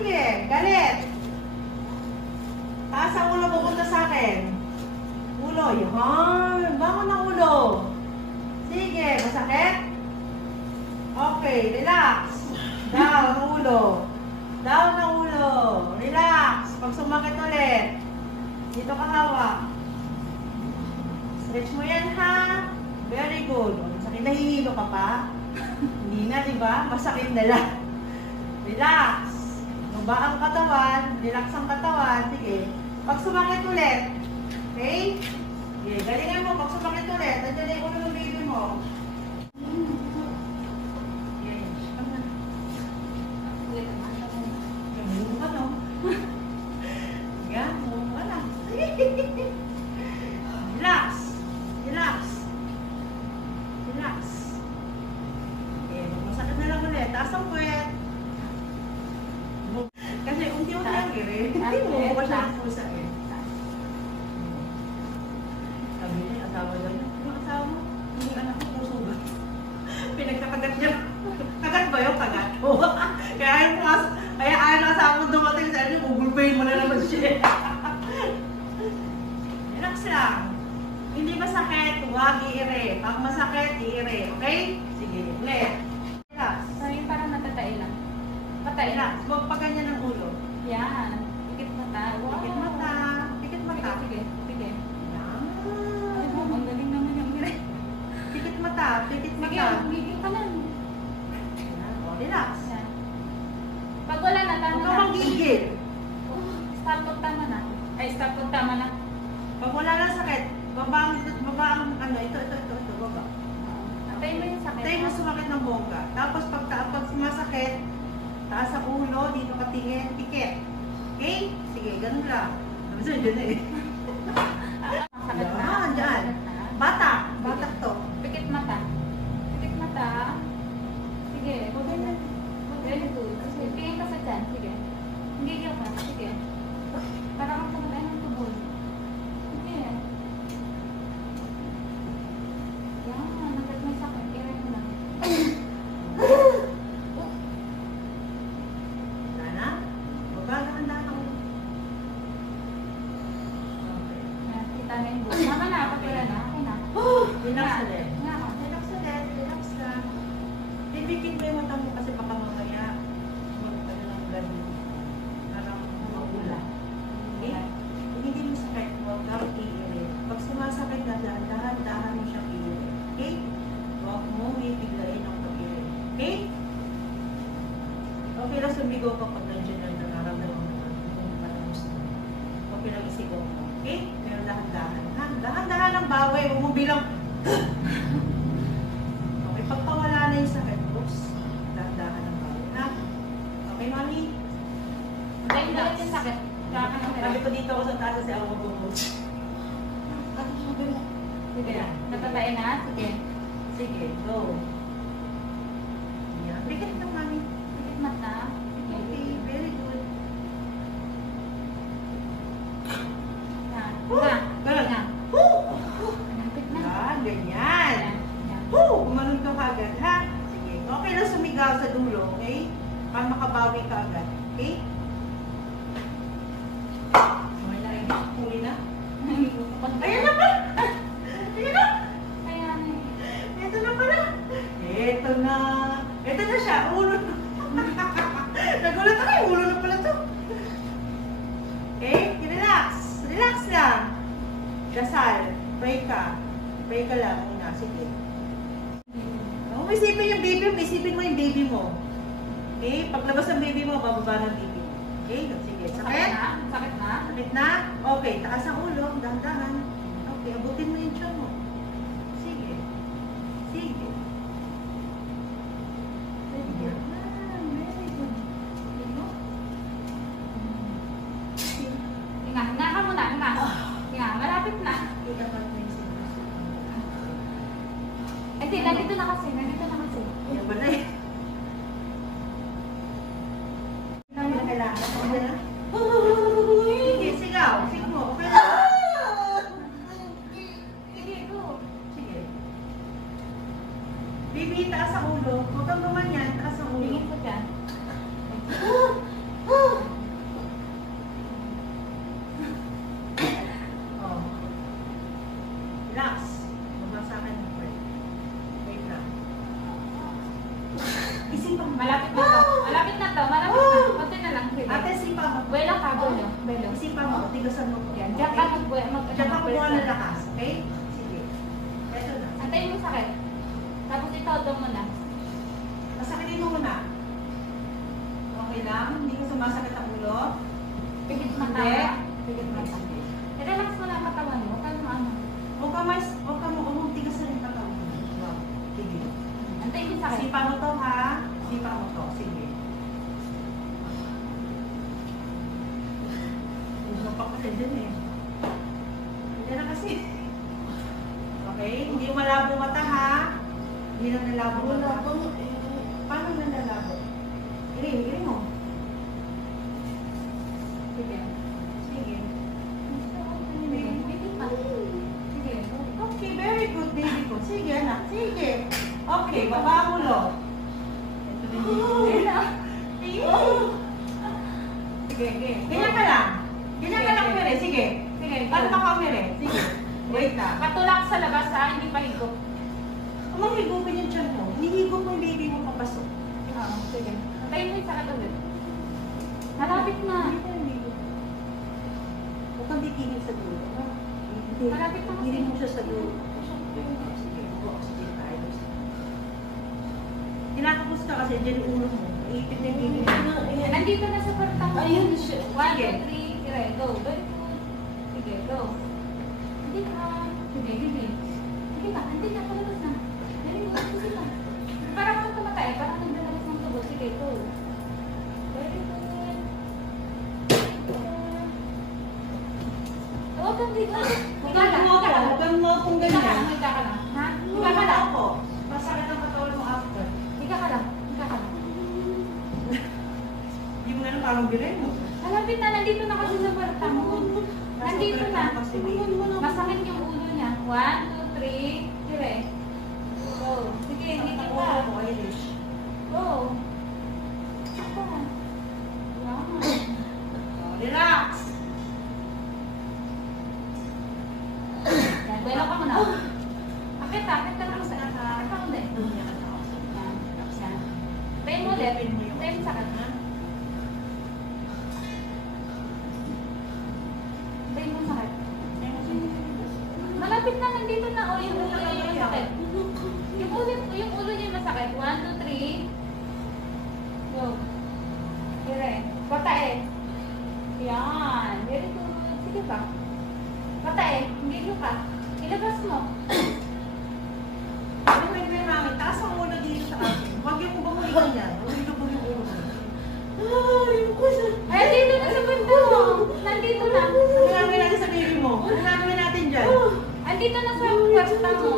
sige. Galit. Taas ang ulo pupunta sa akin. Ulo. Yan. Bangon ang ulo. Sige. Masakit? Okay. Relax. Down ang ulo. Down ang ulo. Relax. Pag sumakit ulit. Dito ka hawak. Stretch mo yan ha. Very good. Masakit, nahihilo ka pa? Hindi na, diba? Masakit na lang. Relax. Baba ang katawan. Relax ang katawan. Sige. Pag sumakit ulit. Okay? Sige, galingan mo. Pag sumakit ulit, nandiyan na yung ulo ng baby mo. Sige. Galing ka, no? Yan, wala. Relax. Relax. Relax. Okay, masakit na lang ulit. Taas ang puwet. Kasi unti-unti lang eh. Hindi mo ko siya ng pusa eh. Sabi niya, asawa daw niya. Yung asawa mo? Hindi anak ko, puso ba? Pinagkakagat niya. Kagat ba yung kagat? Kaya ayaw ng asawa mo dumating sa inyo, bubulpayin mo na naman siya. Relax lang. Hindi masakit, huwag iire. Pag masakit, iire. Okay? Sige, ulit. Relax. Sorry, parang natatai lang. Patai lang. Relax. Huwag pa ganyan ang ulo. Yan. Pikit mata. Wow. Pikit mata. Pikit mata. Sige, sige. Yan. Ay, ang galing naman yung gire. Pikit mata. Pikit Sige, mata. gigil ka lang. Yan. O, relax. Yan. Pag wala na, tama Huwag na. ka magigil. Stop pag tama na. Ay, stop pag tama na. Pag wala lang sakit, baba ang ano, ito, baba. Antay mo yung sakit. Antay mo sumakit ng bongga. Tapos pag sumasakit, taas ang ulo, dito ka tingin, pikit. Okay? Sige, ganun lang. Tapos dyan na eh. Sakit na. Yan, dyan. Batak. Batak to. Pikit mata. Pikit mata. Sige, ganyan. Very good. Sige, tingin ka sa dyan. Sige. Gigil ka. Sige. Para kang tumatay ng tubol. Sige. Yan, nagat may sakit. Kaya mo na. Wala na? Baba, dahan-dahan ang ulo. Okay. Yan, kita na yung buo. Mama na, pag wala na. Okay na. Relax ulit. Nga ka. Relax ulit. Relax lang. Bibigin mo yung mata mo kasi baka mamaya magpala ng gano'n. Parang maula. Okay? Kung hindi mo sakit, huwag kang iirin. Pag sumasakit na dahan-dahan mo siyang iirin. Okay? Huwag mo bibiglayin ang pag-irin. Okay? Okay lang sumigaw ka pag nandiyan na nararamdaman mo naman kung patapos na. Okay lang isigaw ka. Okay? Pero dahan-dahan. Ha? Dahan-dahan ang baway. Huwag mo bilang okay, pagpawala na yung sakit, oops, dahan-dahan ang bawal. Ha? Okay, mami? Antayin ulit yung sakit. Kaya ka na Sabi ko dito ako sa taas kasi ako mag-coach. Sige. Natatay na? Sige. Sige, go. Yan. Pikit ng mami. Pikit mata. Sige. Okay, very good. Yan. Woo! Nga. Ganun. Nga. Malapit na. Yan, ganyan. Yan. Yan. Woo! Umanon ka agad, ha? Sige. Okay lang sumigaw sa dulo, okay? Para makabawi ka agad. Okay? Okay na rin. Huli na. Ayan na pa! Ayan na! Kaya na eh. Ito na pala. Ito na. Ito na siya. Ulo na. Nagulat ako yung ulo na pala to. Okay? Relax. Relax lang. Dasal. Pray ka. Pray ka lang muna. Sige. Huwag mo isipin yung baby mo. Isipin mo yung baby mo. Okay? Paglabas ng baby mo, bababa ng baby mo. Okay? Sige. Sakit? na? Sakit na? Sakit na? Okay. Taas ang ulo. Dahan-dahan. Okay. Abutin mo yung tiyan mo. Sige. Sige. Yan. Very good. Tingnan. Hinga. Hinga ka muna. Hinga. Hinga. Malapit na. Ikapat mo yung sinus. Hindi, nandito na kasi. Nandito na kasi. Yan ba na eh? Ano na kailangan? Okay na? Sige, sigaw. Sige mo. Okay na? Sige, go. Sige. Baby, taas ang ulo. Huwag kang gumanyan. Taas ang ulo. Tingin ko dyan. Belo. Isipan mo, tigasan mo to. Yan. Diyan ka Diyan ka kumuha ng lakas, okay? Sige. Ito na. Antayin mo sakit. Tapos ito mo na. Pasakitin mo muna. Okay lang? Hindi ko sumasakit ang ulo? Pigit Hindi. mata. Pigit mata. I-relax mo lang ang katawan mo. Ano? Huwag ka mo tigasan yung katawan mo. Wow. Sige. Antayin mo sakit. Sipa mo to ha. Sipa mo to. Sige. Huwag pa kasi dyan eh. Hindi na kasi. Okay? Hindi malabo mata ha. Hindi na nalabo mata. Paano na nalabo? Iring mo. Sige. Sige. Sige. Okay, very good baby ko. Sige anak. Sige. Okay, baba mo lo. Sige, sige. Ganyan ka lang. Ganyan ka lang, Mere. Sige. Sige. Paano ka, Mere? Sige. Wait na. Patulak sa labas ha, hindi pa higop. Kung higupin yung tiyan mo, hinihigop mo yung baby mo papasok. Oo, sige. Antayin mo yung sakit ulit. Malapit na. Hindi tayo higop. Huwag kang titigil sa dulo. Hindi. Malapit na kasi. Hindi mo siya sa dulo. Sige, oxygen tayo. Tinatapos ka kasi dyan yung ulo mo. Iipit na yung baby mo. Nandito na sa parta mo. Ayun siya. 1, Sige. 2, 3, tira. Go. Very good. Sige, go. Hindi ka. Sige, hindi. Sige ka. Hindi ka. Palabas na. Very good. Sige ka. Parang kung tumatay. Parang naglalabas ng tubo. Sige, go. Very good. Huwag kang dito. Huwag kang mo kung ganyan. Higa ka lang. Ha? Higa Higa ka ka lang. ako. Masakit ang katawan mo after. Higa ka lang. Higa ka lang. Hindi mo nga lang parang bilay mo. Malapit na. Nandito na kasi sa parta mo. Nandito na. Masakit yung ulo niya. 1, 2, 3. Dire. Go. Sige, hindi ka. Ako, Irish. Go. Ako. Yan. Relax. Yan. Belo ka muna. Akit ka lang sa akit ka ulit. Yan. Yan. Tayo mo ulit. Tayo mo sakit. Tayo mo sakit. Malapit na. Nandito na. O, yung ulo niya yung masakit. Yung ulo niya masakit. 1, 2, 3. Go. Dire. Patae. Yan. Very good. Sige pa. Patae. Hindi ka. Ilabas mo. Ano ba yung mami? Taas ang ulo dito sa akin. Huwag yung bumuligan yan. Huwag yung bumuligan yung ulo mo. Ay, dito na sa banda mo. Nandito na. Ano gagawin natin sa baby mo? Ano gagawin natin dyan? Andito na sa pasta mo.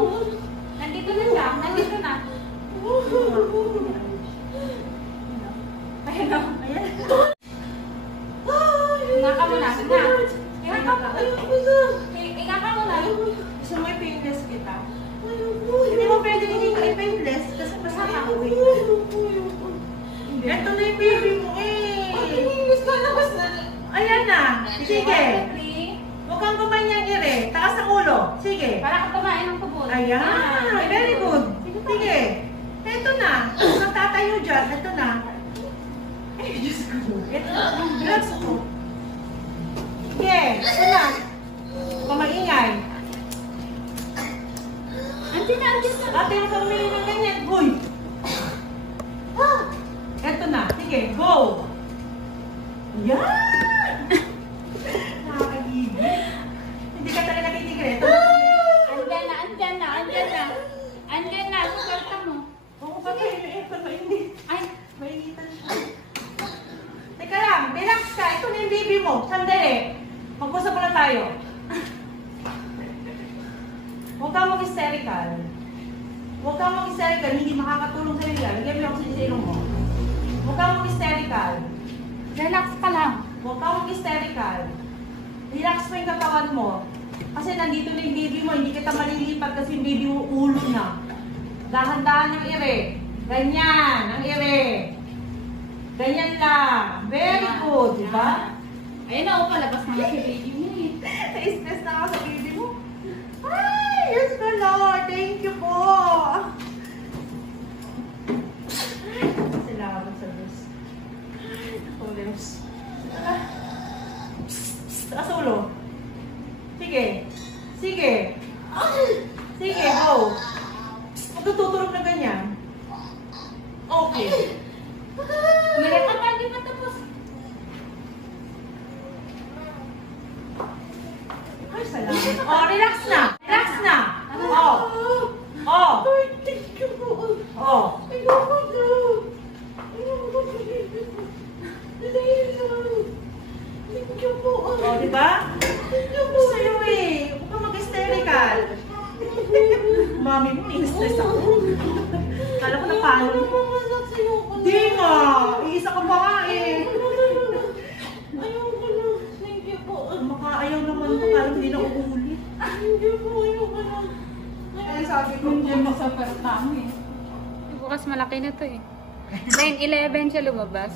Nandito na siya. Nandito na. Ayun o. Ayan. Hinga ka muna. Hinga. Hinga ka muna. Hinga ka muna. Gusto mo i-painless kita? Hindi mo pwede hindi ka i-painless kasi masama ako eh. Ito na yung baby mo eh. Ayan na. Sige. Huwag kang gumanyan ire. Taas ang ulo. Sige. Para ka kumain ng tubol. Ayan. Very good. Sige. Ito na. Huwag tatayo dyan. Ito na. Ay, Diyos ko. Ito na. Relax ko. Sige. Ito na. Huwag maingay. Andiyan na. Ate, yung pamili ng ganyan. Hoy. Ito na. Sige. Go. Yan. Nakakagigil. Hindi ka talaga titigil. Ito na. Andyan na. Suporta mo. Oo, patay yung aircon. Mainit. Ay, Mainitan siya. Teka lang, relax ka. Ito na yung baby mo. Sandali. Mag-usap muna tayo. Huwag kang mag-hysterical. Huwag kang mag-hysterical. Hindi makakatulong sa nila. Lagyan mo yung sinisiro mo. Huwag kang mag-hysterical. relax ka lang. Huwag kang mag-hysterical. Relax mo yung katawan mo. Kasi nandito na yung baby mo. Hindi kita malilipat kasi yung baby mo ulo na. Dahan-dahan yung ire. Ganyan, ang ire. Ganyan lang. Very good, di ba? Ayun na, palabas na si baby mo eh. Na-stress na ako sa baby mo. Ay, yes the Lord. Thank you po. Salamat sa Diyos. Ay, ako, Diyos. Sa ulo. Sige. Sige. Sige, go. Huwag ka tutulog na ganyan. Okay. Umiyak ka pa, di pa tapos. Ay, salamat. Oh, relax na. Relax na. Oh. Oh. Oh. Oh, di ba? Gusto nyo eh. Huwag ka mag-hysterical. Mami mo, ni-stress ako. Kala ko na paano. Di nga. Iisa ka pa nga eh. Ayoko na. Thank you po. Makaayaw naman ko. Kala hindi na uulit. Thank you po. Ayoko na. Ay, sabi ko. Hindi masapit kami. Bukas malaki na to eh. 9-11 siya lumabas.